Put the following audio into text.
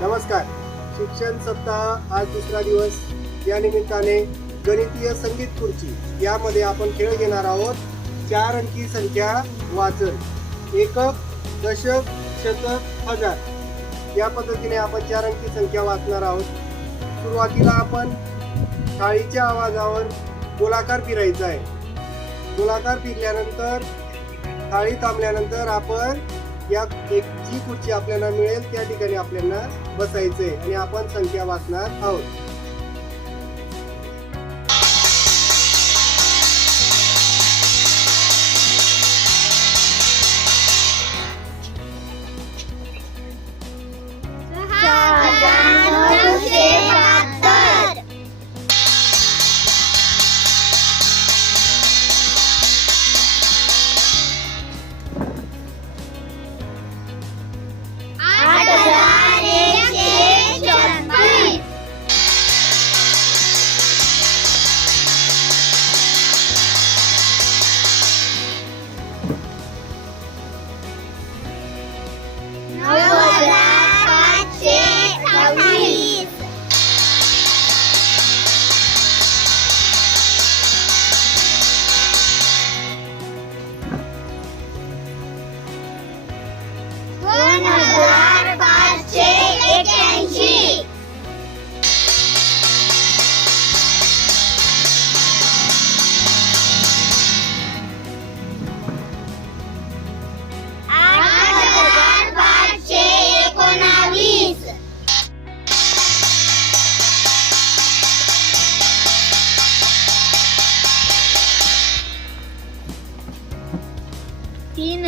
नमस्कार. शिक्षण सप्ताह आज दुसरा दिवस. या निमित्ताने गणितीय संगीत खुर्ची यामध्ये आपण खेळ घेणार आहोत. 4 अंकी संख्या वाचन, एकक, दशक, शतक, हजार या पद्धतीने आपण 4 अंकी संख्या वाचणार आहोत. सुरुवातीला आपण थाळीच्या आवाजावर गोलाकार फिरायचा आहे. गोलाकार फिरल्यानंतर थाळी थांबल्यानंतर आपण या जी खुर्ची आपल्याला मिळेल त्या ठिकाणी आपल्याला बसायचंय आणि आपण संख्या वाचणार आहोत. तीन